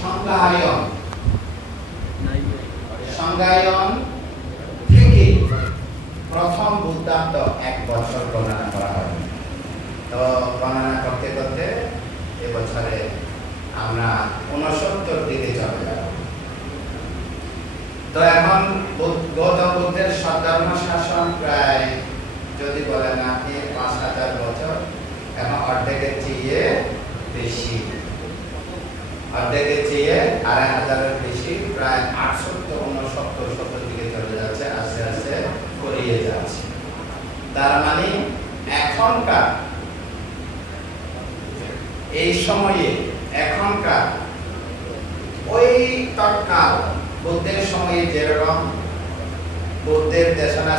সংজ্ঞায়ন সংজ্ঞায়ন থেকে প্রথম বুদ্ধান্ত 1 বছর গণনা করা হয়। তো গণনা করতে করতে এবছরে আমরা 69 দিকে চলে যাব। তো এখন গৌতম বুদ্ধের সধর্ম শাসন প্রায় যদি বলেন আপনি 5000 বছর, এখন অর্ধেকের চেয়ে বেশি, অর্ধেকের চেয়ে 2500-এর বেশি, প্রায় 68-69 দিকে চলে যাচ্ছে, আস্তে আস্তে করিয়ে যাচ্ছে। তার মানে এখনকার এই সময়ে এখনকার ওই তৎকাল বুদ্ধের সময়ে যেরকম বুদ্ধের দেশনা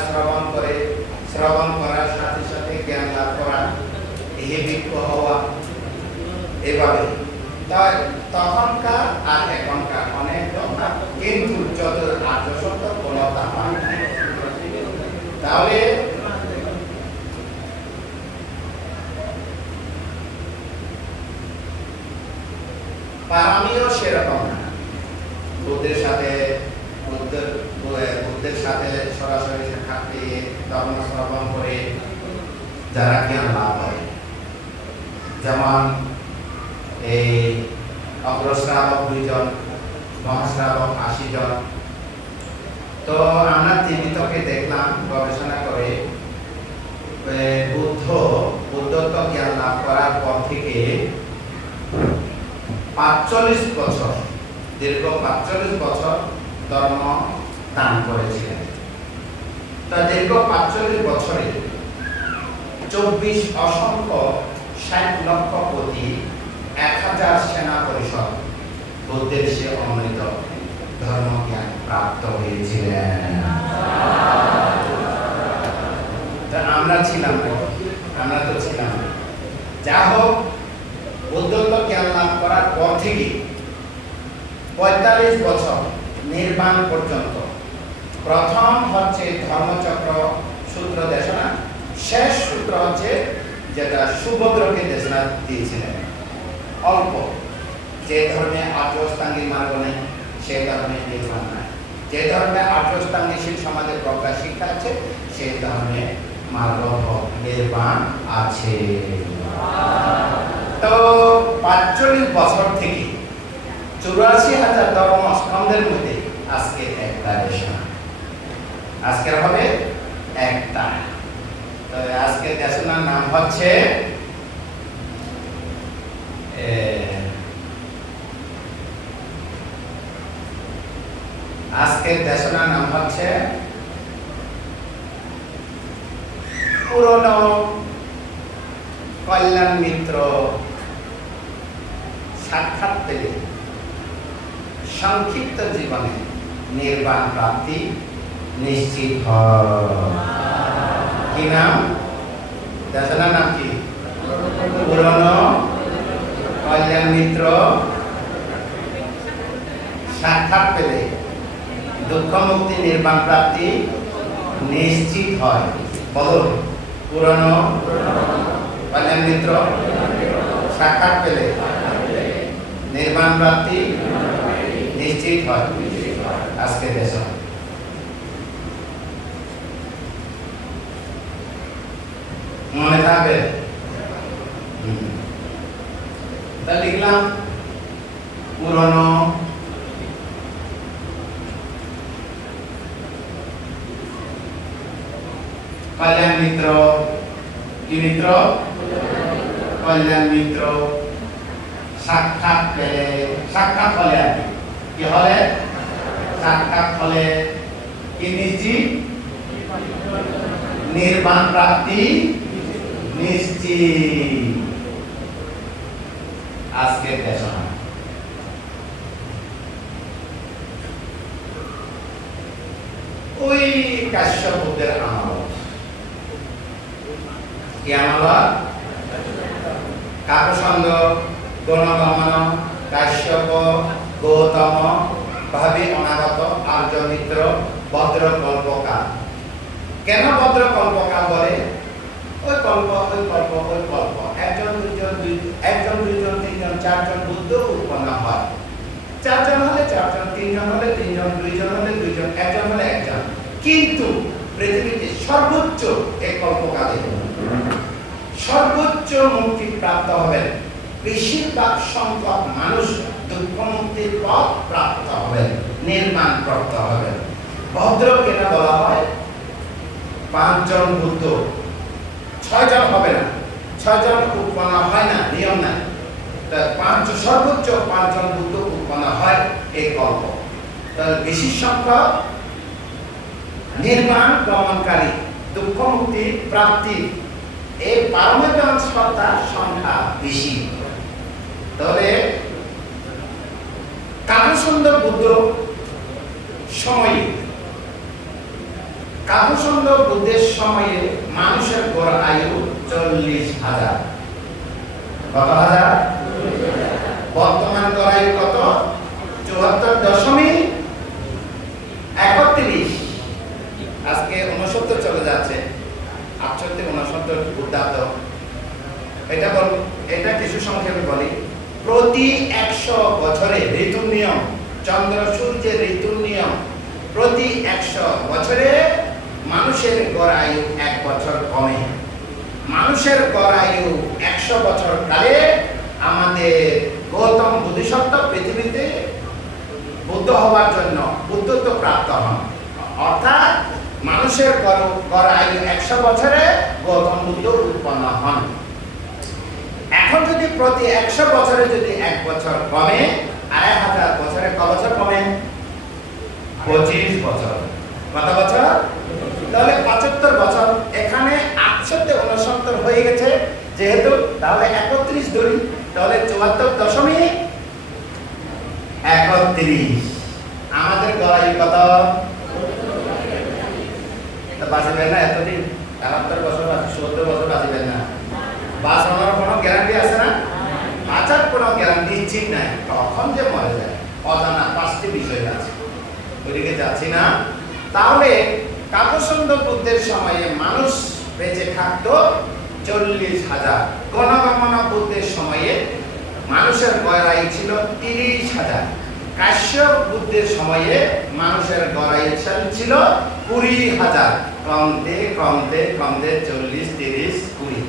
শ্রবণ করার সাথে সাথে জ্ঞান লাভ করা, ভিক্ষু হওয়া, এভাবে তখনকার আর এখনকার অনেক তফাৎ, কিন্তু যত 800 কোনো তফাৎ নাই। তাহলে পারামিও সেরকম না। বুদ্ধের সাথে সরাসরি সাক্ষাৎ পেয়ে ধর্ম শ্রবণ করে যারা জ্ঞান লাভ হয়, যেমন এই অগ্রশ্রাবক 2 জন, মহাশ্রাবক 80 জন। তো আমরা জীবিতকে দেখলাম গবেষণা করে বুদ্ধত্ব জ্ঞান লাভ করার পর থেকে 45 বছর, দীর্ঘ 45 বছর ধর্ম দান করেছিলেন। তা দীর্ঘ 45 বছরে 24 অসংখ্য 60 লক্ষ কোটি 1000 সেনা পরিষদ বুদ্ধের সে অমৃত ধর্মজ্ঞান প্রাপ্ত হয়েছিলেন। আমরা ছিলাম, আমরা তো ছিলাম। যা হোক, বুদ্ধত্ব জ্ঞান লাভ করার পর থেকে 45 বছর নির্বাণ পর্যন্ত প্রথম হচ্ছে ধর্মচক্র সূত্র দেশনা, শেষ সূত্র হচ্ছে যেটা সুভদ্রকে দেশনা দিয়েছিলেন। অল্প, যে ধর্মে 8 অষ্টাঙ্গিক মার্গ নেই সে ধর্মে নির্বাণ নাই, যে ধর্মে 8 অষ্টাঙ্গিক সমাজের প্রজ্ঞা শিক্ষা আছে সেই ধর্মে মার্গ নির্বাণ আছে। তো 45 বছর থেকে 84,000 ধর্ম স্কন্ধের মধ্যে আজকে একটা দেশনা, আজকের হবে একটা। তো আজকের দেশনার নাম হচ্ছে পুরনো কল্যাণ মিত্র সাক্ষাৎ পেলে সংক্ষিপ্ত জীবনে নির্বাণ প্রাপ্তি নিশ্চিত হয়। কি নাম? দেশনার নাম কি? পুরনো কল্যাণ মিত্র সাক্ষাৎ পেলে দুঃখ মুক্তি নির্বাণ প্রাপ্তি নিশ্চিত হয়। বলুন, পুরনো কল্যাণ মিত্র সাক্ষাৎ পেলে নির্বাণ প্রাপ্তি নিশ্চিত হয়। আজকে দেশ মনে থাকবে। তা লিখলাম পুরনো কল্যাণ মিত্র। কি মিত্র? কল্যাণ মিত্র সাক্ষাৎ পেলে, সাক্ষাৎ হলে আর কি হলে? সাক্ষাৎ হলে কি নিশ্চিত? নির্বাণ প্রাপ্তি নিশ্চিত। আজকের দেশনা ওই কাশ্যপ বুদ্ধের আমল। কি আমল? কাকসঙ্গ, গণগমন, কাশ্যপ, গৌতম, ভাবি অনাগত, আর্য মিত্র, ভদ্রকল্পকাল। কেন ভদ্রকল্পকাল বলে? ওই কল্প, ওই কল্প, ওই কল্প, একজন দুইজন তিনজন চারজন বুদ্ধ উৎপন্ন হয়। চারজন হলে চারজন, তিনজন হলে তিনজন, দুইজন হলে দুইজন, একজন হলে একজন। কিন্তু পৃথিবীতে সর্বোচ্চ এক কল্পকালে সর্বোচ্চ মুক্তি প্রাপ্ত হবেন, বেশিরভাগ সংখ্যক মানুষ দুঃখ মুক্তির পথ প্রাপ্ত হবেন, নির্মাণ প্রাপ্ত হবেন। ভদ্র কেনা বলা হয় 5 জন বুদ্ধ, 6 জন হবে না, 6 জন উৎপন্ন হয় না, নিয়ম নাই। সর্বোচ্চ 5 জন বুদ্ধ উৎপন্ন হয় এই কল্প। বেশি সংখ্যক নির্মাণ গমনকারী, দুঃখ মুক্তি প্রাপ্তি, এই পারমিত সত্তার সংখ্যা বেশি। তবে কাপুসুন্দর বুদ্ধ সময়ে, কাপুসুন্দর বুদ্ধের সময়ে মানুষের গড় আয়ু 40,000। কত হাজার? বর্তমান গড় আয়ু কত? 74.31। আজকে 69 চলে যাচ্ছে, 68 69 উদ্যাত। এটা কিছু সংক্ষেপে বলি। প্রতি 100 বছরে ঋতুর নিয়ম, চন্দ্র সূর্যের ঋতুর নিয়ম, প্রতি 100 বছরে মানুষের গড় আয়ু 1 বছর কমে। মানুষের গড় আয়ু 100 বছর কালে আমাদের গৌতম বোধিসত্ত্ব পৃথিবীতে বুদ্ধ হওয়ার জন্য বুদ্ধত্ব প্রাপ্ত হন। অর্থাৎ মানুষের গড় আয়ু 100 বছরে গৌতম বুদ্ধ উৎপন্ন হন। এখন যদি প্রতি 100 বছরে যদি 1 বছর কমে, 2500 বছরে ক বছর কমে? 25 বছর। কত বছর? তাহলে 75 বছর। এখানে 68 69 হয়ে গেছে যেহেতু, তাহলে 31 ধরি, তাহলে 74.31। আমাদের গড় আয়ু কত? বাঁচবেন না এতদিন? 71 বছর, 70 বছর বাঁচবেন না। বাঁচানোর কোনো গ্যারান্টি আছে না? বাঁচার কোনো গ্যারান্টি নিশ্চিত নাই, কখন যে মরে যায় অজানা 5টি বিষয় আছে, ওইদিকে যাচ্ছি না। তাহলে কাপুসুন্দর বুদ্ধের সময়ে মানুষ বেঁচে থাকতো 40,000। গণগমন বুদ্ধের সময়ে মানুষের গড় আয়ু ছিল 30,000। কাশ্যপ বুদ্ধের সময়ে মানুষের গড় আয়ু ছিল 20,000। কমতে কমতে কমতে 40, 30, 20।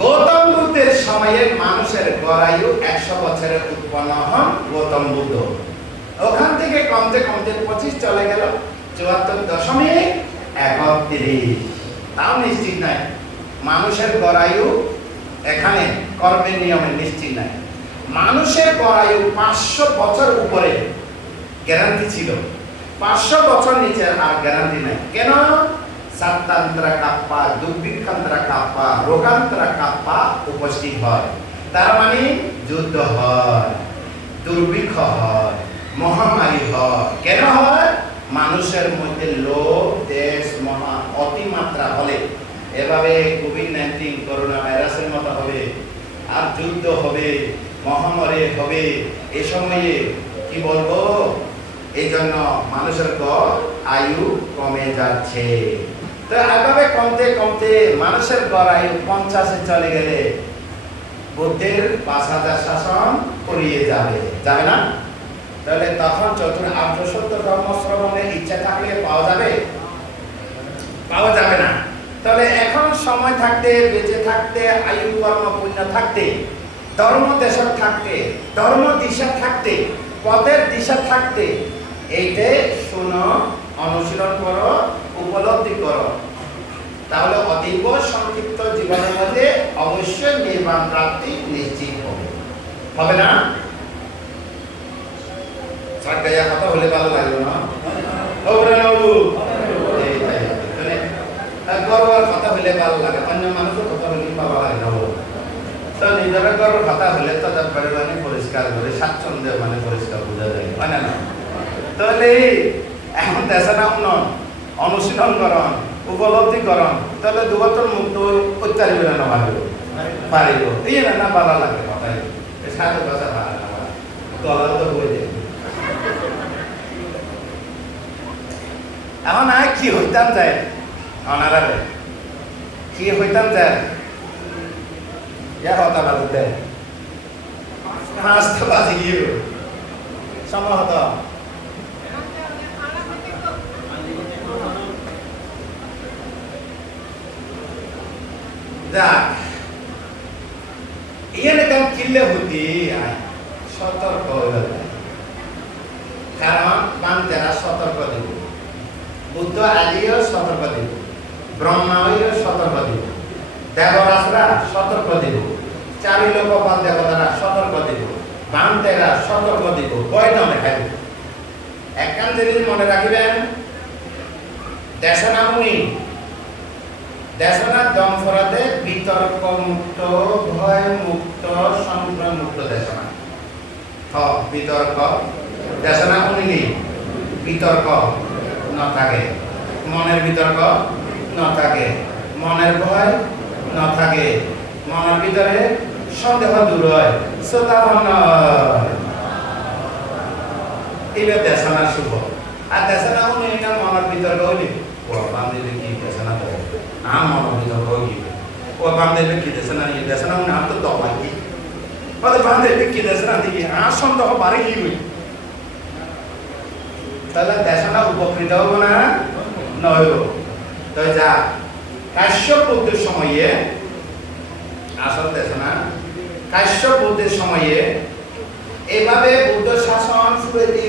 গৌতম বুদ্ধের সময়ে মানুষের গড় আয়ু 100 বছরে উৎপন্ন হন গৌতম বুদ্ধ। ওখান থেকে কমতে কমতে 25 চলে গেল 74.31। তাও নিশ্চিত নাই মানুষের গড় আয়ু, এখানে কর্মের নিয়মে নিশ্চিত নাই। মানুষের গড় আয়ু 500 বছর উপরে গ্যারান্টি ছিল, 500 বছর নিচে আর গ্যারান্টি নাই। কেন? সাত্তান্ত্রা কাপ্পা, দুর্ভিক্ষান্ত্রা কাপ্পা, রোগান্ত্রা কাপ্পা উপস্থিত হয়। তার মানে যুদ্ধ হয়, দুর্ভিক্ষ হয়, মহামারী হয়। কেন হয়? মানুষের মধ্যে লোভ, দেশ, মহা অতিমাত্রা হলে এভাবে কোভিড-19 করোনা ভাইরাসের মতো হবে, আর যুদ্ধ হবে, মহামারী হবে। এ সময়ে কি বলবো, এই জন্য মানুষের গড় আয়ু কমে যাচ্ছে। তো এভাবে কমতে কমতে মানুষের গড় আয়ু 50-এ চলে গেলে বুদ্ধের 5,000 শাসন করিয়ে যাবে, যাবে না? তাহলে তখন সত্য ধর্ম শ্রবণের ইচ্ছা থাকলে পাওয়া যাবে? পাওয়া যাবে না। তাহলে এখন সময় থাকতে, বেঁচে থাকতে, আয়ু কর্ম পুণ্য থাকতে, ধর্ম দেশ থাকতে, ধর্ম দিশা থাকতে, পথের দিশা থাকতে, এইটা শোনো, অনুশীলন করো, উপলব্ধি করো, তাহলে অতীব সংক্ষিপ্ত জীবনের মধ্যে অবশ্যই নির্বাণ প্রাপ্তি নিশ্চিত হবে। হবে না? সাতগায়া কথা হলে ভালো লাগলো না? গর্বের কথা হলে ভালো লাগে, অন্য মানুষের কথা হলে ভালো লাগে না। তো নিজের গর্বের কথা হলে তো পরিবারে পরিষ্কার করে স্বাচ্ছন্দ্য মানে পরিষ্কার বোঝা যায়, হয় না? তাহলে এখন দেশে না অনুশীলন করন, উপলব্ধি করন, তাহলে দুবছর মুক্ত উচ্চারিব না পারিব, পারিব। এই না ভালো লাগে কথাই, সাথে কথা ভালো না, তলা তো হয়ে যায়। এখন আর কি হইতাম যায়, অনারারে কি হইতাম যায়, ইয়া কথা বাজতে 5টা বাজে গিয়ে সম্ভবত যাক ইয়ানে কাম কিল্লে হতি সতর্ক হইবে কারণ বান্তেরা সতর্ক দিব বুদ্ধ আদিও সতর্ক দিব ব্রহ্মাও সতর্ক দিব দেবরাজরা সতর্ক দিব চারি লোকপাল দেবতারা সতর্ক দিব বান্তেরা সতর্ক দিব বয়টা দেখাইব একখান জিনিস মনে রাখিবেন দেশনামুনি দেশনা দমফরাতে বিতর্ক মুক্ত ভয় মুক্ত সংগ্রাম মুক্ত দেশনা বিতর্ক দেশনা শুনিনি বিতর্ক নথাকে মনের বিতর্ক নথাকে মনের ভয় নথাকে মনের ভিতরে সন্দেহ দূর হয় শ্রোতাভন্ন এইবার দেশনা শুভ আর দেশনা শুনি না মনের বিতর্ক হইলি ও বান্ধবী কি দেশনা দেয় মনের বিতর্ক হইলি ও বান্ধবী কি দেশনা নিয়ে দেশনা শুনে আম তো দবাই বান্ধবী কি দেশনা দিকে সন্দেহ বাড়ি হই তাহলে দেশনা উপকৃত হব না নয় তো যা কাশ্যপ বুদ্ধের সময়ে আসল দেশনা কাশ্যপ বুদ্ধের সময়ে এভাবে বুদ্ধ শাসন ফুরেতি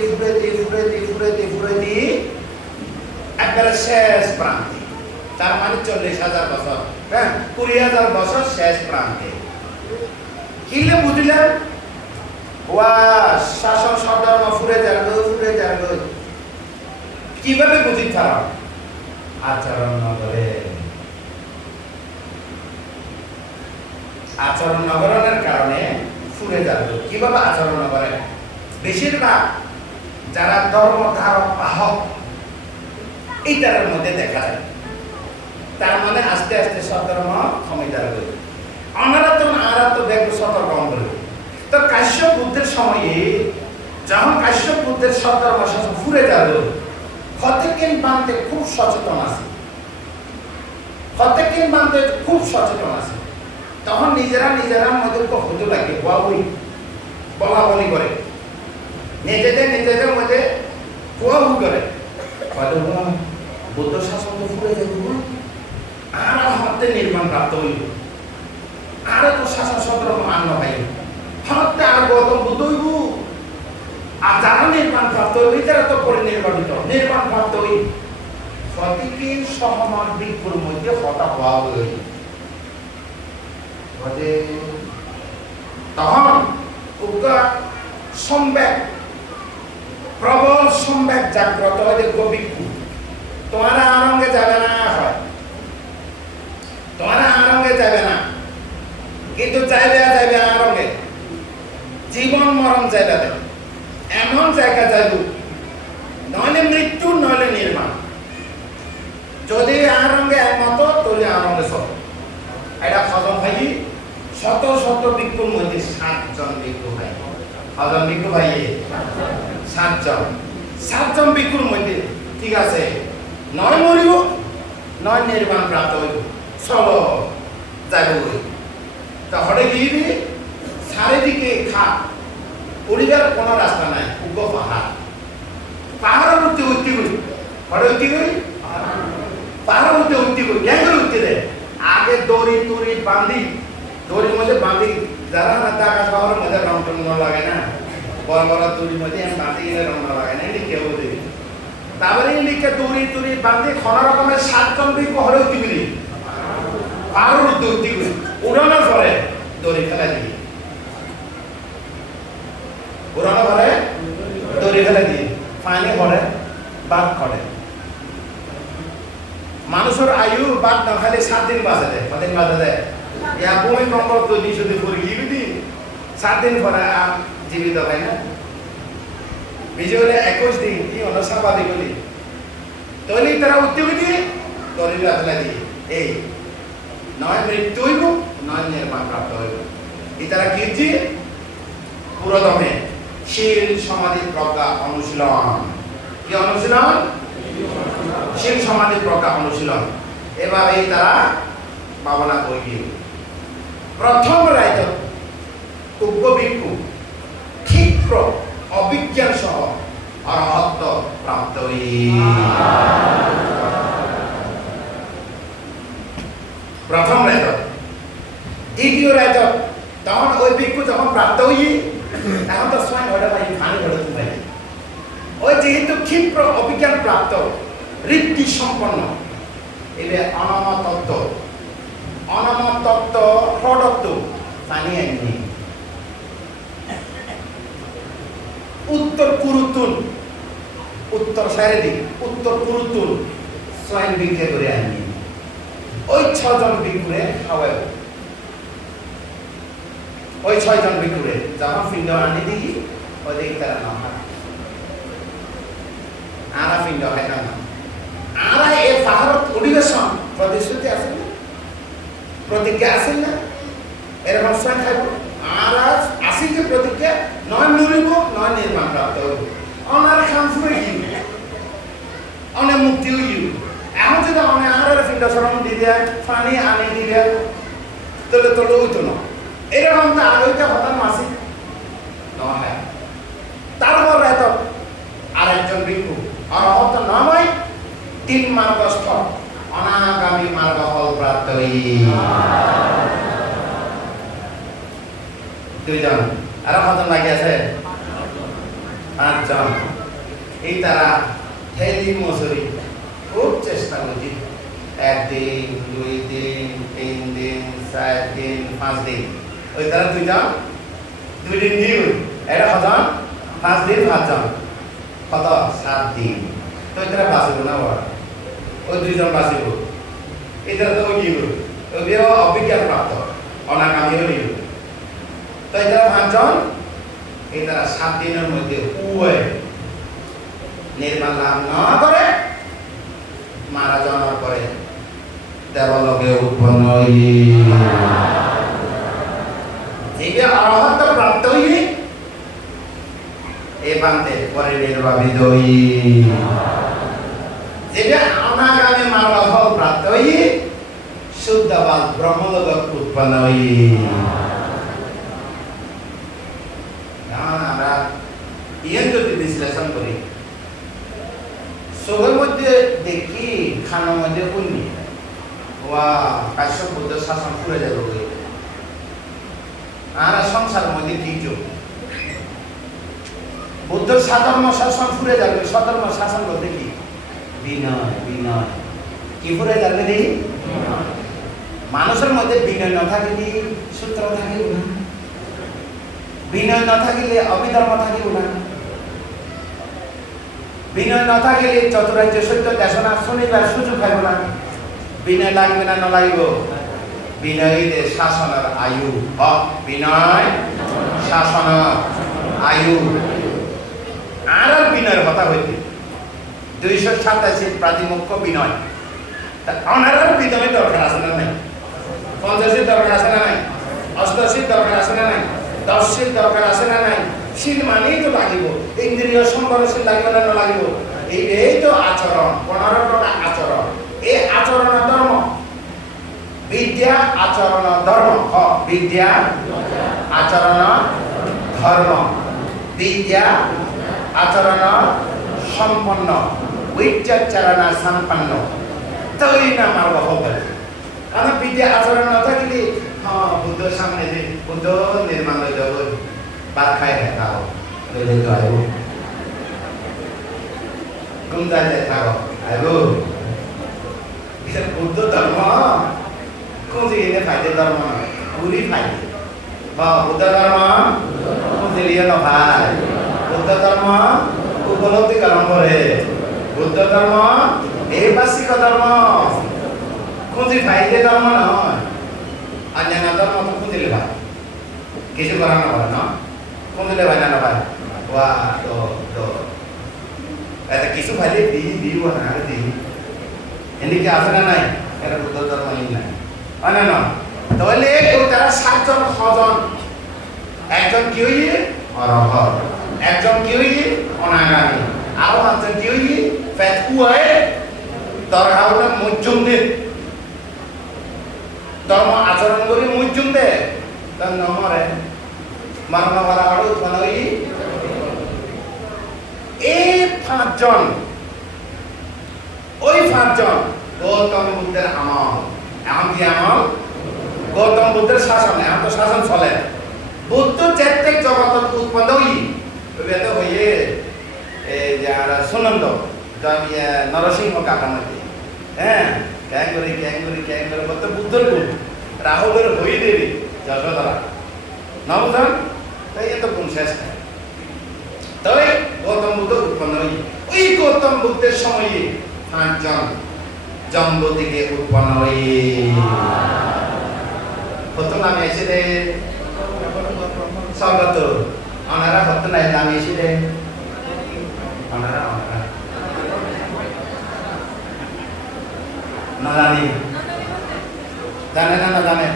একবারে শেষ প্রান্তে তার মানে 40,000 বছর হ্যাঁ 20,000 বছর শেষ প্রান্তে কিলে বুঝলেন ওয়া শাসন সদর্ম ফুরে যাবে কিভাবে বুঝি তারা আচরণ নগরের কারণে ফুরে যাবে কিভাবে আচরণ নগরে বেশিরভাগ যারা ধর্ম ধারক বাহক এইটার মধ্যে দেখা যায় তার মানে আস্তে আস্তে সধর্ম কমে যাবে আমরা তো দেখবো সতর্ক করবে তো কাশ্যপ বুদ্ধের সময়ে যখন কাশ্যপ বুদ্ধের সধর্ম শাসন ফুরে যাবে হতেকিন বানতে খুব সচেতন আছে তখন নিজেরা মধ্যে হতে লাগে বলা বলি করে নিজেদের মধ্যে কুয়াহু করে বুদ্ধ শাসন তো ফুরে যাবে আর হতে নির্মাণ প্রাপ্ত হইব আর তো শাসন সদর্ম আন্ন ভাই হতে আর গৌতম বুদ্ধ হইব আর যারা নির্মাণ প্রাপ্ত হইব তারা তো নির্মাণ প্রাপ্ত হইব প্রতিদিন সহমত ভিক্ষুর মধ্যে হতা হওয়া হইব তখন প্রবল সম্বেগ জাগ্রত হয়ে ভিক্ষু তোমারা আরঙ্গে যাবে না হয় তোমারা আরঙ্গে যাবে না কিন্তু যাইবে আরঙ্গে জীবন মরণ যাইবে এমন জায়গা যাইব নইলে মৃত্যু নইলে নির্মাণ যদি আরঙ্গে একমত তাহলে আরঙ্গে সব এটা খজন ভাই শত ভিক্ষুর মধ্যে 7 জন ভিক্ষু ভাই খজন ভিক্ষু ভাই 7 জন ভিক্ষুর মধ্যে ঠিক আছে নয় মরিব নয় নির্মাণ প্রাপ্ত হইব চলো যাইব তাহলে গিয়ে চারিদিকে খা উড়িবার কোনো রাস্তা নাই উগ্র পাহাড়ের উঠতে পাহাড়ের উঠতে উঠতে দেয় আগে দড়ি বাঁধি দড়ির মধ্যে বাঁধি যারা না টাকা শহরের মধ্যে রং টং লাগে না বড় দড়ির মধ্যে বাঁধি গেলে রং লাগে না লিখে দেবে তারপরে লিখে দড়ি বাঁধি কোনো রকমের 7 জন ভিক্ষু হরে উঠতে পাহাড়ের উঠতে উড়ানোর পরে দড়ি ফেলা দিয়ে পানি ভরে বাদ করে মানুষের আয়ু বাদ না খালি 7 দিন বাঁচে দেয় কদিন বাঁচে দেয় ভূমিকম্প যদি শুধু পড়ে গিয়ে 7 দিন পরে আর জীবিত হয় না বিজয় হলে 21 দিন কি হলো স্বাভাবিক হলি তৈরি তারা উদ্যোগ দিয়ে তৈরি রাখলা দিয়ে এই নয় মৃত্যু হইব নয় নির্মাণ প্রাপ্ত হইব এই তারা কীর্তি পুরোদমে শীল সমাধি প্রজ্ঞা অনুশীলন কি অনুশীলন শীল সমাধি প্রজ্ঞা অনুশীলন এভাবেই তারা ভাবনা করে গিয়ে প্রথম রাইত উগ্র ভিক্ষু ক্ষিপ্র অভিজ্ঞান সহ অরহত্ব প্রাপ্ত প্রথম রেতক। দ্বিতীয় রেতক তখন ওই ভিক্ষু যখন প্রাপ্ত এখন তো স্বয়ং ঘটে পাই পানি ঘটে পাই ওই যেহেতু ক্ষিপ্র অভিজ্ঞান প্রাপ্ত ঋদ্ধি সম্পন্ন এবার অনম তত্ত্ব প্রদত্ত পানি আনি উত্তর কুরুতুন উত্তর সাইডে দিক উত্তর কুরুতুন স্বয়ং ভিক্ষা করে আনি ওই 6 জন ভিক্ষুরে খাওয়ায় ওই 6 জন ভিক্ষুরে যখন পিণ্ড আনি দিই ওই দেখি তারা না খায় আরা পিণ্ড খায় না আরা এই পাহাড়ত অধিবেশন প্রতিশ্রুতি আছে না প্রতিজ্ঞা আছে না এরকম স্বয়ং খাইব আর আসি যে প্রতিজ্ঞা নয় মরিব নয় নির্মাণ প্রাপ্ত হইব অনার খাম ফুরে গিয়ে অনেক মুক্তি হইব এখন যদি অনেক আর ফিল্টার সরম দিয়ে পানি আনি দিয়ে তোলে তোলে হইতো না এরকম তো আড়াইটা হতাম মাসি নয় তারপর এত আরেকজন ভিক্ষু অরহত নয় 3 মার্গস্থ অনাগামী মার্গ ফল প্রাপ্ত দুইজন আর কজন বাকি আছে 5 জন এই তারা হেলি মজুরি খুব চেষ্টা করছি 1 দিন 2 দিন 3 দিন 4 দিন 5 দিন ওই তারা 2 দিন দিন এটা কজন 5 দিন 5 জন কত 7 দিন তো তারা বাঁচব না ওই 2 জন বাঁচব এটা তো কি ওই অভিজ্ঞান প্রাপ্ত অনাগামী হইল তো এটা 5 জন এই তারা 7 দিনের মধ্যে উভয় নির্মাণ লাভ না করে মারা যাওয়ার পরে দেবলোকে উৎপন্ন যে অরহত প্রাপ্ত হইলে এ বান্তে পরে নির্বাপিত যে অনাগামী মার্গ ফল প্রাপ্ত হইলে শুদ্ধবাদ ব্রহ্মলোক উৎপন্ন আমরা ইয়েন যদি বিশ্লেষণ করি সবের মধ্যে দেখি খানার মধ্যে উন্নি ওয়া কাশ্যপ বুদ্ধ শাসন করে যাবে আর সংসার মধ্যে কিছু বুদ্ধ সাধর্ম শাসন ফুরে যাবে সধর্ম শাসন বলতে কি বিনয় বিনয় কি ফুরে যাবে দেখি মানুষের মধ্যে বিনয় না থাকলে সূত্র থাকিব না বিনয় না থাকিলে অবিধর্ম থাকিব না বিনয় না থাকিলে চতুরাজ্য সত্য দেশনা শুনিবার সুযোগ পাইব না বিনয় লাগবে না না লাগিব বিনয়ীদের শাসনের আয়ু বিনয় শাসন আয়ু আর বিনয়ের কথা হইতে 287 প্রাতিমুখ্য বিনয় অনার বিনয় দরকার আছে না নাই 50 দরকার আছে না নাই 88 দরকার আছে না নাই 10 দরকার আছে না নাই শীল মানেই তো লাগিব ইন্দ্রিয় সম্বরশীল লাগিব না লাগিব এই তো আচরণ 15টা আচরণ এই আচরণ ধর্ম বিদ্যা আচরণ ধর্ম বিদ্যা আচরণ ধর্ম বিদ্যা আচরণ সম্পন্ন উচ্চারণ সম্পন্ন তৈরি না মার্গ হবে আমি বিদ্যা আচরণ না থাকলে বুদ্ধ সামনে যে বুদ্ধ নির্মাণ হয়ে যাব ভাত খাই খাও লইলে তো আইব ঘুম যাইলে থাকো আইব বুদ্ধ ধর্ম খুঁজে এনে ফাইদে ধর্ম পুরি ফাইদে বুদ্ধ ধর্ম খুঁজে লিয়ে নভাই বুদ্ধ ধর্ম উপলব্ধি করণ করে বুদ্ধ ধর্ম এই বার্ষিক ধর্ম খুঁজি ফাইদে ধর্ম নয় অন্যান্য ধর্ম তো খুঁজিলে ভাই কিছু করার না পারে না খুঁজিলে ভাই না ভাই ওয়া তো এটা কিছু ফাইলে দিই না দিই এদিকে আছে না নাই এটা বুদ্ধ ধর্ম নাই অন্যান্য তাহলে তারা 7 জন 6 জন একজন কি হইয়ে অরহত একজন কি হইয়ে অনাগামী আরো একজন কি হইয়ে ফেতকুয়ে দরকার মধ্যমদের ধর্ম আচরণ করে মধ্যমদের তার নম্বরে মারণ করা হলো উৎপন্ন হই 5 জন, ওই 5 জন গৌতম বুদ্ধের আমল। এখন কি আমল? গৌতম বুদ্ধের শাসন। এখন তো শাসন চলে। বুদ্ধ যেতে জগত উৎপন্ন হইয়ে যারা সুনন্দ নরসিংহ কাটামতি, হ্যাঁ, ক্যাঙ্গুরি বলতে বুদ্ধের গুণ, রাহুলের হই দেবী যশোধরা না বুঝলেন? তাই এত গুণ শেষ নাই। তবে গৌতম বুদ্ধ উৎপন্ন ওই গৌতম বুদ্ধের সময়ে 5 জন জম্ব থেকে উৎপন্ন প্রথম নামে এসে স্বাগত ওনারা হতো নাই নামে এসে ওনারা না জানে না জানে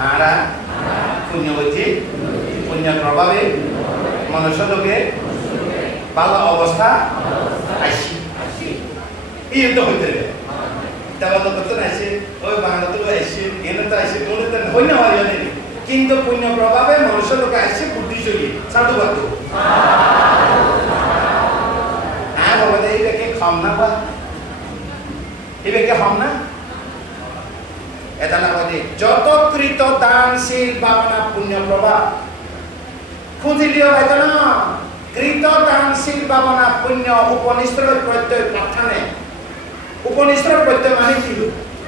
হারা পুণ্যবতী, পুণ্য প্রভাবে মনুষ্য লোকে ভালো অবস্থা আসি এই তো হইতে ওই বাংলা তো আসছে, এনে তো আসছে, হই না হয় জানি, কিন্তু পুণ্য প্রভাবে মনুষ্য লোকে আসছে বুদ্ধিযোগী সাধুবাদ। হ্যাঁ বাবা, এই ব্যাকে খাম না বা এই ব্যাকে খাম না এটা না বলে যত কৃত দানশীল ভাবনা পুণ্য প্রভাব খুঁজিলিও হয়তো না কৃত দানশীল ভাবনা পুণ্য উপনিষ্ঠ প্রত্যয় প্রার্থনে। উপনিষ্ঠ প্রত্যয় মানে কি?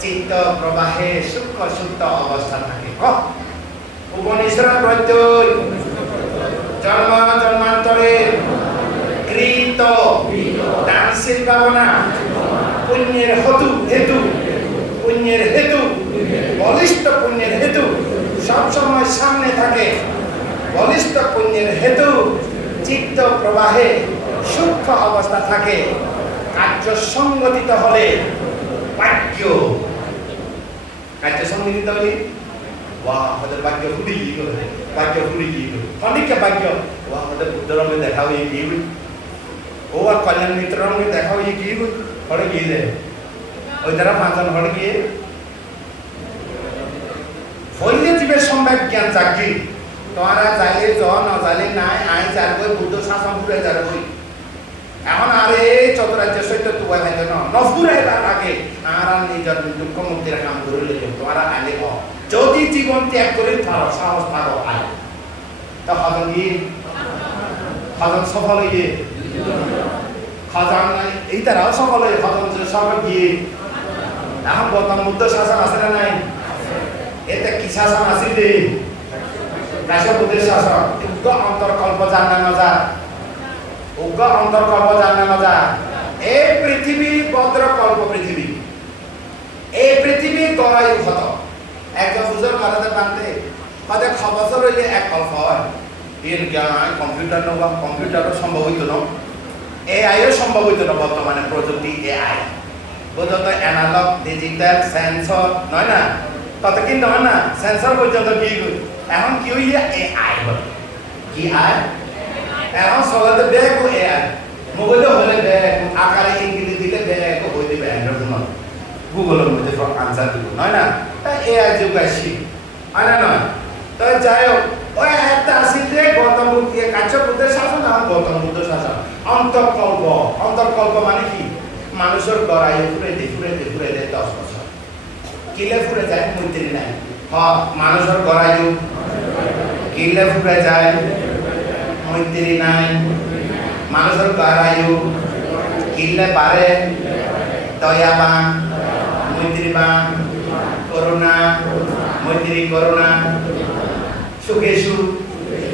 চিত্ত প্রবাহে সূক্ষ্ম সুপ্ত অবস্থা থাকে। উপনিষ্ঠ প্রত্যয় জন্মান্তরে কৃত দানশীল ভাবনা পুণ্যের হেতু বলিষ্ঠ পুণ্যের হেতু সবসময় সামনে থাকে। বলিষ্ঠ পুণ্যের হেতু চিত্ত প্রবাহে সূক্ষ্ম অবস্থা থাকে। কার্য সংগঠিত হলে বাক্য সংগঠিত হলে ওদের বাক্য ফুটি অনেক বাক্য ওদের বুদ্ধ রঙে দেখা হয়ে গিয়ে ও আর কল্যাণ মিত্র রঙে দেখা হয়ে গিয়ে হরে গিয়ে দেয় ওই দ্বারা 5 জন হরে গিয়ে হইলে জীবের সম্যক জ্ঞান জাগি তোমরা যাইলে যাইলে নাই আই যারবই বুদ্ধ শাসন ঘুরে যারবই। এখন আরে চতুরাজ্য সত্য তুই ভাই নফুরাইবার আগে আর নিজের দুঃখ মুক্তির কাম করলে তোমরা আলে যদি জীবন ত্যাগ করে পারো, সাহস পারো আয় তা হজন গিয়ে হজন সফল হয়ে হজন এই তারাও সফল হয়ে হজন সফল গিয়ে। এখন গৌতম বুদ্ধ শাসন আছে না নাই? এতে কি শাসন আছে রে? কাশ্যপ বুদ্ধের শাসন উগ্র অন্তর্কল্প জানা মজা, উগ্র অন্তর্কল্প জানা মজা। এই পৃথিবী ভদ্রকল্প পৃথিবী, এই পৃথিবী গড়ায়ু হত একজন হুজুর মারাতে পারতে হয়তো 6 বছর হইলে 1 কল্প হয়। এর জ্ঞান কম্পিউটার নেওয়া, কম্পিউটারও সম্ভব হইত না, এআইও সম্ভব হইত না। বর্তমানে প্রযুক্তি এআই পর্যন্ত অ্যানালগ ডিজিটাল সেন্সর নয় না, তত কিন্তু হয় না সেন্সর পর্যন্ত গিয়ে গই। এখন কি হইয়া এআই বলে কি আয় এখন চলাতে ব্যাগ ও এআই মোবাইলে হলে ব্যাগ আকারে ইংরেজি দিলে ব্যাগ হয়ে দিবে অ্যান্ড্রয়েড গুগলের মধ্যে সব আনসার দিব নয় না। তাই এআই যুগ আসি হয় না নয়? তো যাই হোক ওই একটা আসিতে গৌতম বুদ্ধ কাশ্যপ বুদ্ধের শাসন আর গৌতম বুদ্ধ শাসন। অন্তর্কল্প মানে কি? মানুষের গড়াইয়ে ফুরে 10 বছর কিলে ফুরে যায় মৈত্রী নাই। মানুষের গড়াইয়ে কিলে ফুরে যায় মৈত্রী নাই। মানুষের গড়াইয়ে কিলে পারে দয়াবান মৈত্রীবান করুণা মৈত্রী করুণা সুখে সুখ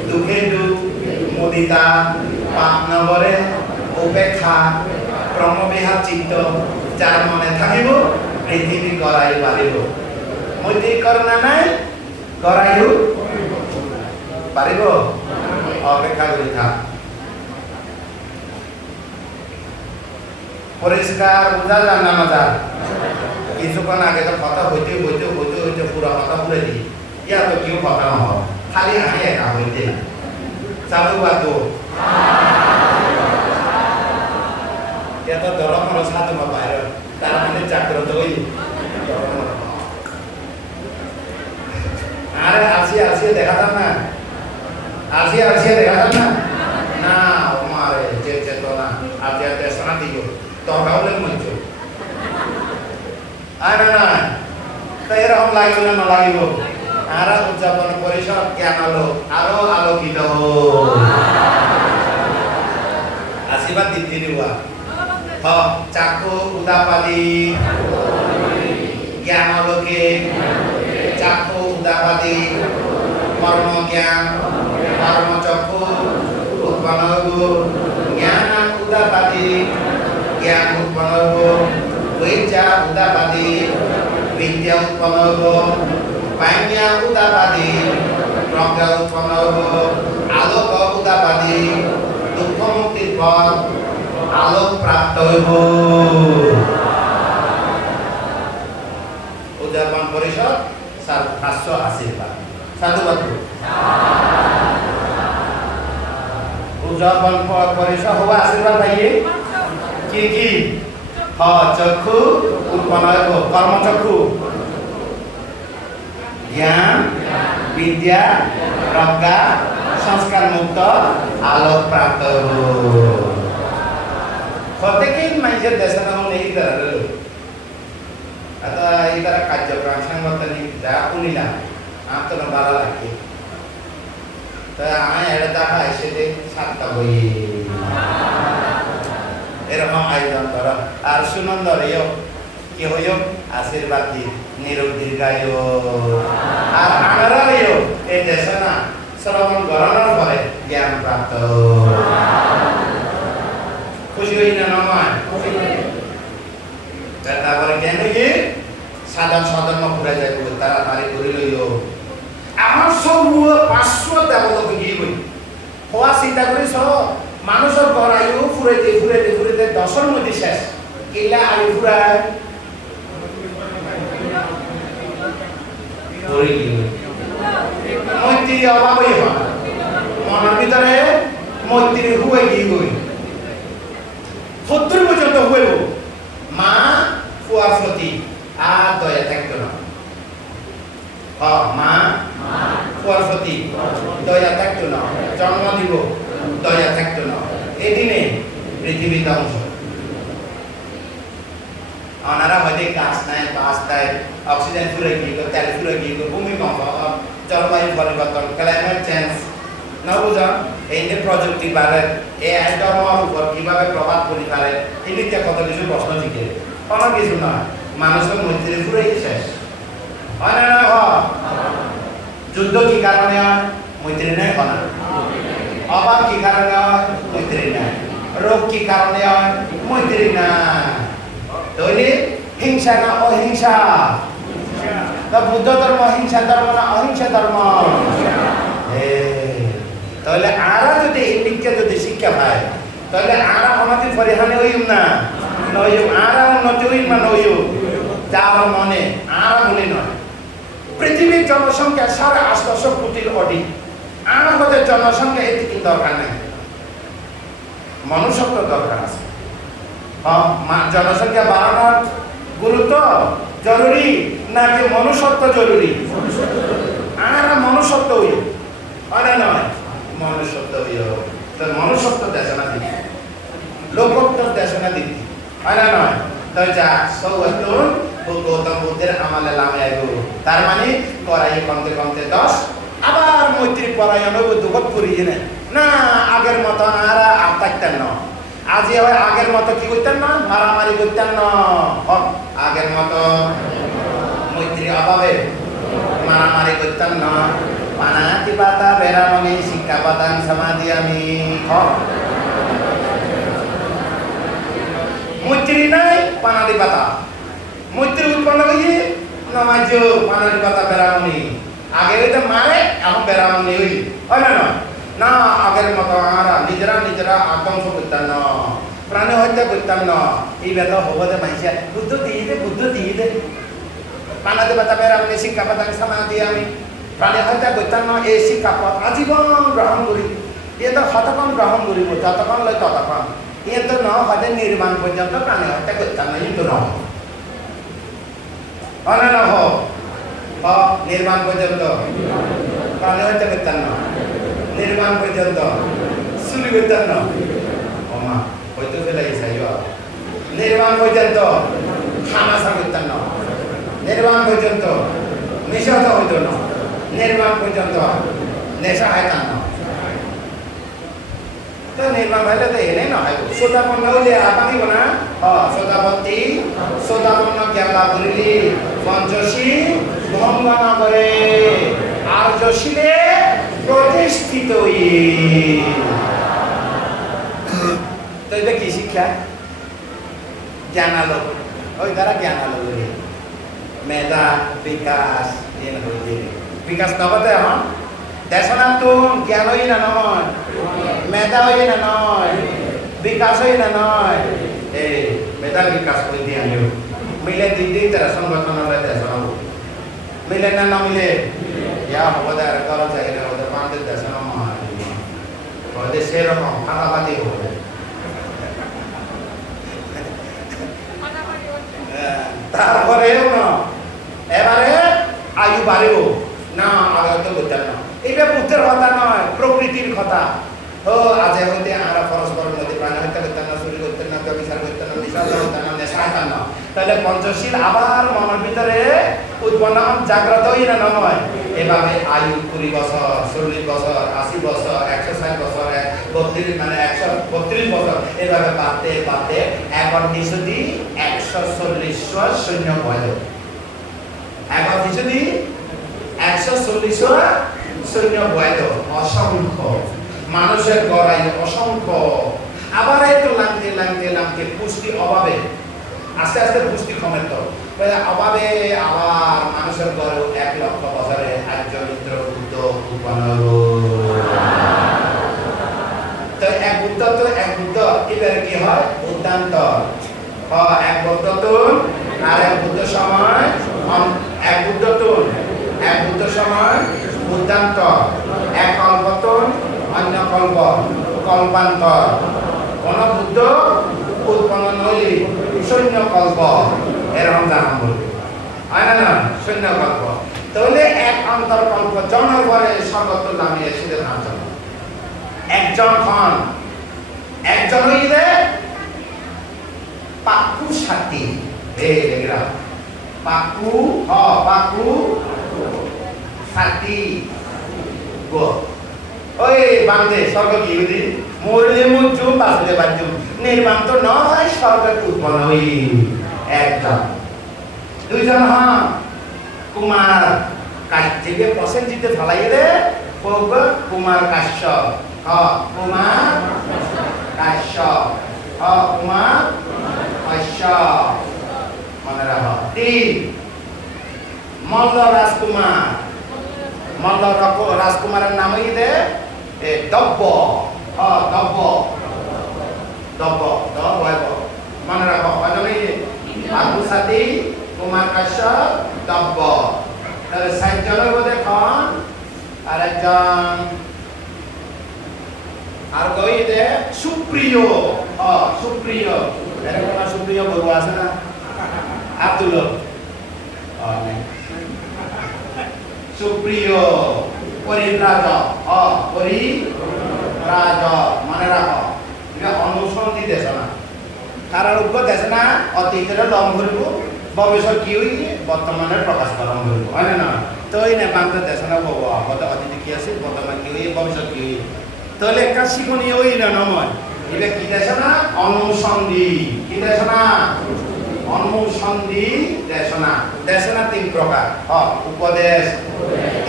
দুঃখে দুঃখ মুদিতা পাপ নবরে উপেক্ষা ব্রহ্মবিহার চিত্ত যার মনে থাকিব পৃথিবী গড়াই পারিব। মৈত্রী করুণা নাই গড়াইও পারিব অপেক্ষা করি থাক। পরিষ্কার বোঝা যান না মজা? কিছুক্ষণ আগে তো কথা হইতে পুরা কথা পুরে দিই ইয়া তো কেউ কথা নহয় খালি আহে একা হইতে না সাধুবাদ এত ধর্মর সাধু বাইরে তার মানে জাগ্রত হই আরে আসিয়া দেখা যান না আসিয়া দেখা যান না না দরকার হলে মঞ্চ আর না তো এরকম লাগিব না লাগিব আর উদযাপন পরিষদ জ্ঞান আলো আরো আলোকিত আশীর্বাদ দিতে দিবা চাক্ষু উদাপাদি জ্ঞান আলোকে চাক্ষু উদাপাদি কর্ম জ্ঞান কর্মচক্ষু উৎপন্ন জ্ঞান উদাপাদি জ্ঞান উৎপন্ন বিদ্যা উদাপাদি বিদ্যা উৎপন্ন পাইন্যা উদাপাদি প্রজ্ঞা উৎপন্ন আলোক উদাপাদি দুঃখ মুক্তির পর আলোক প্রাপ্ত হইব উদযাপন পরিষদ স্যার 500 আশীর্বাদ সাধুবাদ উদযাপন পরিষদ হওয়া আশীর্বাদ পাইয়ে কি কি চক্ষু উৎপন্ন হইব কর্মচক্ষু জ্ঞান বিদ্যা প্রজ্ঞা সংস্কার মুক্ত আলোক প্রাপ্ত হইব প্রত্যেকেই মানুষের দেশে না হলে এই দ্বারা রইল এই দ্বারা কার্যক্রম সাংগঠনিক যা শুনিলাম আমার তো ভালো লাগে তা আমি এটা দেখা এসে 7টা বই এরকম আয়োজন কর আর সুনন্দর কি হইও আশীর্বাদ দি নিরোগ দীর্ঘায় আর আমরা এই দেশে না শ্রবণ করানোর পরে জ্ঞান প্রাপ্ত খুশি হই না নয় তারপরে জ্ঞান হইয়ে সাধন সদর্ম ঘুরে যায় তাড়াতাড়ি করে লইও আমার সব 500 দেবতা গিয়ে বই হওয়া চিন্তা করি সব মানুষের ঘর আয়ু ফুরাইতে ফুরাইতে ফুরাইতে 10-এর মধ্যে শেষ কিলা আয়ু ফুরায় মৈত্রী অভাবই হয় মনের ভিতরে মৈত্রী হুয়ে গিয়ে গই 70 পর্যন্ত হইব মা ফুয়ার প্রতি আর দয়া থাকতো না মা ফুয়ার প্রতি দয়া থাকতো না জন্ম দিব দয়া থাকতো না এদিনে পৃথিবী ধ্বংস ওনারা হয়তো গাছ নাই বাস নাই অক্সিজেন ফুরে গিয়ে তেল ফুরে গিয়ে ভূমিকম্প জলবায়ু পরিবর্তন ক্লাইমেট চেঞ্জ না বুঝান এই যে প্রযুক্তি বাড়ে এই আইটমের উপর কিভাবে প্রভাব পড়ি পারে এই নিয়ে কত কিছু প্রশ্ন জিজ্ঞে কোনো কিছু নয় মানুষের মধ্যে ফুরেই শেষ হয় না যুদ্ধ কি কারণে হয় মৈত্রী নেই হয় না অভাব কি কারণে হয় মৈত্রী নাই রোগ কি কারণে হয় মৈত্রী না তাহলে হিংসা না অহিংসা বুদ্ধ ধর্ম হিংসা ধর্ম না অহিংসা ধর্ম তাহলে আরা যদি ইন্ডিকে যদি শিক্ষা পায় তাহলে আরা আমাদের পরিহানে হইম না নইম আরা উন্নতি হইম না নইম যার মনে আরা বলে নয় পৃথিবীর জনসংখ্যা 850 কোটির অধিক আমাদের জনসংখ্যা এতে দরকার নেই মনুষ্যত্ব দরকার আছে জনসংখ্যা বাড়ানোর গুরুত্ব জরুরি নাকি মনুষ্যত্ব জরুরি আমরা মনুষ্যত্ব হই হয় নয় মনুষ্যত্ব হইও তো মনুষ্যত্ব দেশনা দিদি লোকত্ব দেশনা দিদি হয় না নয় তো যা সৌতুন গৌতম বুদ্ধের আমালে লামে আইব তার মানে করাই কমতে কমতে 10 আবার মৈত্রী পরায়ণ দুঃখ করিয়ে না আগের মতো আর থাকতেন না আজি হয় আগের মতো কি করতেন না মারামারি করতেন না আগের মতো মৈত্রী অভাবে মারামারি করতেন না পানাতি পাতা বেরামনি শিক্ষা পাতান সমাধি আমি মৈত্রী নাই পানাতি পাতা মৈত্রী উৎপন্ন হয়ে নমাজ পানাতি পাতা বেরামনি আগে হইতে মারে এখন বেরামনি হই হয় না না আগের মতো আমরা নিজেরা আতঙ্ক করতাম না প্রাণী হত্যা করতাম না এই বেলা হব যে মাইসা বুদ্ধ দিয়ে দে পানাতে বাতা বেড়ামনি শিক্ষা পাতাং সমাধি আমি প্রাণী হত্যা করতাম না এই শিক্ষা পথ আজীবন গ্রহণ করি ইয়ে তো শতক্ষণ গ্রহণ করিব যতক্ষণ লয় ততক্ষণ ইয়ে তো হতে নির্মাণ পর্যন্ত প্রাণী হত্যা করতাম না কিন্তু না নির্মাণ পর্যন্ত প্রাণী হত্যা করতাম না নির্মাণ পর্যন্ত চুরি করতেন না ওমা হয়তো ফেলাই চাইও নির্মাণ পর্যন্ত খামাসা করতেন না, নির্মাণ পর্যন্ত মিশত হইত না, নির্মাণ পর্যন্ত নেশা হাইতাম না। তো নির্মাণ হইলে তো এনে নয় শ্রোতাপন্ন হইলে আপানিব না। শ্রোতাপত্তি শ্রোতাপন্ন জ্ঞালা করিলি পঞ্চশীল ভঙ্গ না করে আর্যশীলে প্রতিষ্ঠিত। তো এটা কি শিক্ষা? জ্ঞান আলো, ওই দ্বারা জ্ঞান আলো মেধা বিকাশ বিকাশ নগদে এখন দেশনার তো জ্ঞান হই না নয়, মেধা হই না নয়, বিকাশ হই না নয়। এই মেধার বিকাশ করে দিয়ে আনিও মিলে দিদি তারা সংগঠন দেশন মিলে না মিলে ইয়া ওদের করা যায় না, ওদের বান্ধব দেশন ওদের সেরকম ফাঁকাবাদি হবে। তারপরেও না এবারে আয়ু বাড়িব না, আগে তো বুঝতেন না। এটা বুদ্ধের কথা নয়, প্রকৃতির কথা। ও আজ হইতে আমরা পরস্পরের মধ্যে প্রাণ হত্যা করতেন না, চুরি করতেন না, ব্যবচার করতেন না, নিশা করতেন না, নেশা হইতেন না। তাহলে পঞ্চশীল আবার মনের ভিতরে উৎপন্ন জাগ্রত হই না নয়। এভাবে আয়ু 20 বছর, 40 বছর, 80 বছর, 160 বছর, 32 মানে 132 বছর, এভাবে বাড়তে বাড়তে এখন নিশুদি 140 সৈন্য বয়স। এখন নিশুদি 140 সৈন্য বয়স, অসংখ্য মানুষের গড়াই অসংখ্য। আবার একটু লাগতে লাগতে লাগতে পুষ্টি অভাবে আস্তে আস্তে পুষ্টি কমে, তো অভাবে আবার মানুষের গড়ে 1 লক্ষ বছরে একজন মিত্র বুদ্ধ উৎপন্ন। তো এক বুদ্ধ তো এক বুদ্ধ, এবারে কি হয় বুদ্ধান্তর। এক বুদ্ধ তুন আর এক বুদ্ধ সময়, এক বুদ্ধ তুন এক বুদ্ধ সময় বুদ্ধান্তর, এক কল্পতুন অন্য কল্প কল্পান্তর। কোন বুদ্ধ উৎপন্ন নইলি শূন্য কল্প, এরকম জানা বলবে হয় না, শূন্য কল্প। তাহলে এক অন্তর্কল্প জন্মের পরে সর্বত্র নামিয়ে শুধু নাম একজন হন, একজন হইলে পাকু সাথী। পাকু পাকু সাথী গো ওই বান্ধে স্বর্গ কি বুঝি মরলে মুচু বাঁচলে বাঁচু। নির্মাণ তো নয়, স্বর্গের উৎপন্ন হই একজন। দুইজন হন কুমার কাশ্যপকে প্রসেন জিতে ফলাইলে কুমার কাশ্যপ। কুমার কাশ্যপ, কুমার কাশ্যপ মনে রাখ। 3 মল্ল রাজকুমার, মল্ল রাজকুমারের নাম হইতে দব্য। দব্য দব্য দব্য মনে রাখো। আবু সাথী কুমার কাশ্যপ দব্য। তাহলে 60 জনের মধ্যে খন আর একজন আর গইতে সুপ্রিয়। সুপ্রিয় এরকম সুপ্রিয় বড় আছে না, আব্দুল সুপ্রিয়। পরিব্রাজ পরিব্রাজ মনে রাখো। এটা অনুসন্ধি দেশ না, কারণ উগ্র দেশ না অতীতের লং ধরব, ভবিষ্যৎ কি হই বর্তমানের প্রকাশ করা ধরব হয় না। তো এই না বাংলা দেশ না বলবো অতীতে কি আছে, বর্তমান কি হই, ভবিষ্যৎ কি হই। তাহলে একটা শিখনীয় ওই না নয়। এটা কি দেশ না অনুসন্ধি। কি দেশ না অনুসন্ধি দেশনা। দেশনা 3 প্রকার। উপদেশ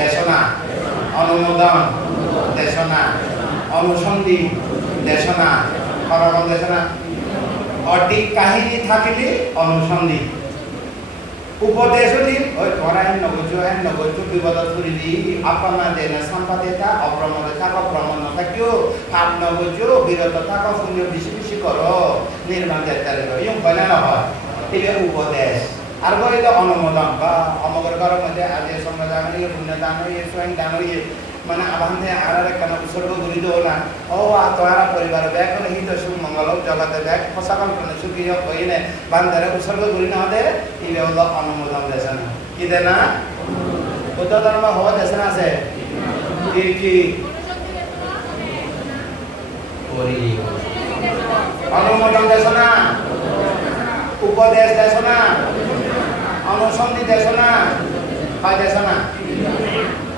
দেশনা, অনুমোদন দেশনা, অনুসন্ধি দেশনা। খরগম দেশনা অধিক কাহিনী থাকিলে অনুসন্ধি। উপদেশ দিন ওই করাই নগজু বিপদত করিলি আপনা দেনে সম্পাদে থাক, অপ্রমদে থাক, অপ্রমদ নথাকিও পাপ নগজু বিরত থাক, পুণ্য বেশি বেশি করো, নির্মাণ যাত্রারে ইয়ং কয়না নহয়। এটা উপদেশ। আর বলে অনুমোদন বা অমগর ঘরের মধ্যে আজ সঙ্গে দান হইয়ে পুণ্য দান হইয়ে স্বয়ং দান হইয়ে মানে আবান্তে আর কেন উৎসর্গ করি দেও না। ও তোরা পরিবার ব্যাগ হিত সুখ মঙ্গল জগতে ব্যাগ সকাল করে সুখী হোক কইলে বান্ধারে উৎসর্গ করি না হলে এটা হলো অনুমোদন দেশ না। কি দে না বুদ্ধ ধর্ম হওয়া দেশ না আছে কি অনুমোদন দেশ না। উপদেশ দেশ না অনুসন্ধি দেশ না হয় দেশ না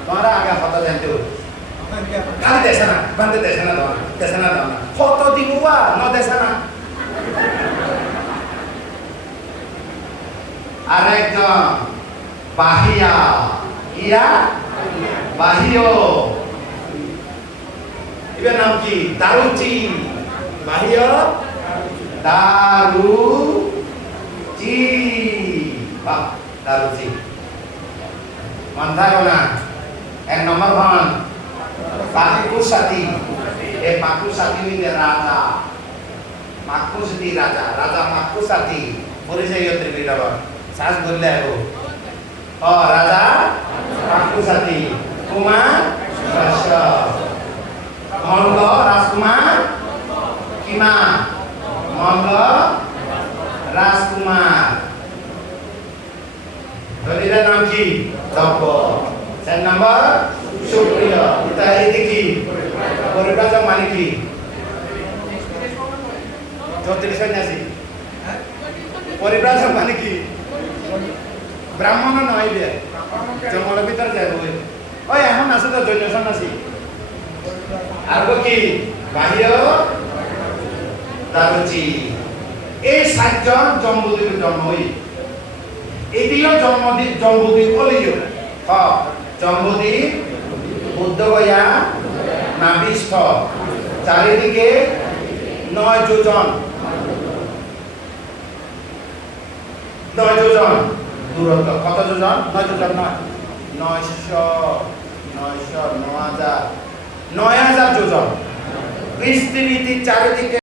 তোমরা আগে হতা জানতে খালি দেশ না বান্ধে দেশ না দাও না হত দিবুয়া ন দেশ না আরেকজন বাহিয়া ইয়া বাহিও এর নাম কি দারুচি বাহিও দারুচি বাহ দারুচি মন্থায় না এক নম্বর হন পাকুসাতি এই পাকুসাতি হইলে রাজা পাকুসাতি রাজা পাকুসাতি পরিচয় ত্রিবিডব সাজ বললে আগো রাজা পাকুসাতি কুমার কাশ্যপ মল্ল রাজকুমার কিমা মল্ল রাজকুমার এটার নাম কি দক্ষ 4 নম্বর সুপ্রিয় এটা এই কি পরিব্রাজক মানে কি 34 সন্ন্যাসী পরিব্রাজক মানে কি ব্রাহ্মণ নয় বে জঙ্গল ভিতর যাবো ওই এখন আছে তো জৈন সন্ন্যাসী আর কি বাহির দারুচি এই 7 জন জম্বুদ্বীপে জন্ম হই এটিও জম্বুদ্বীপ বলিও জম্বুদ্বীপ বুদ্ধগয়া নাভিস্থ চারিদিকে 9 যোজন দূরত্ব কত যোজন 9 যোজন নয় 900 9000 যোজন বিস্তৃতি চারিদিকে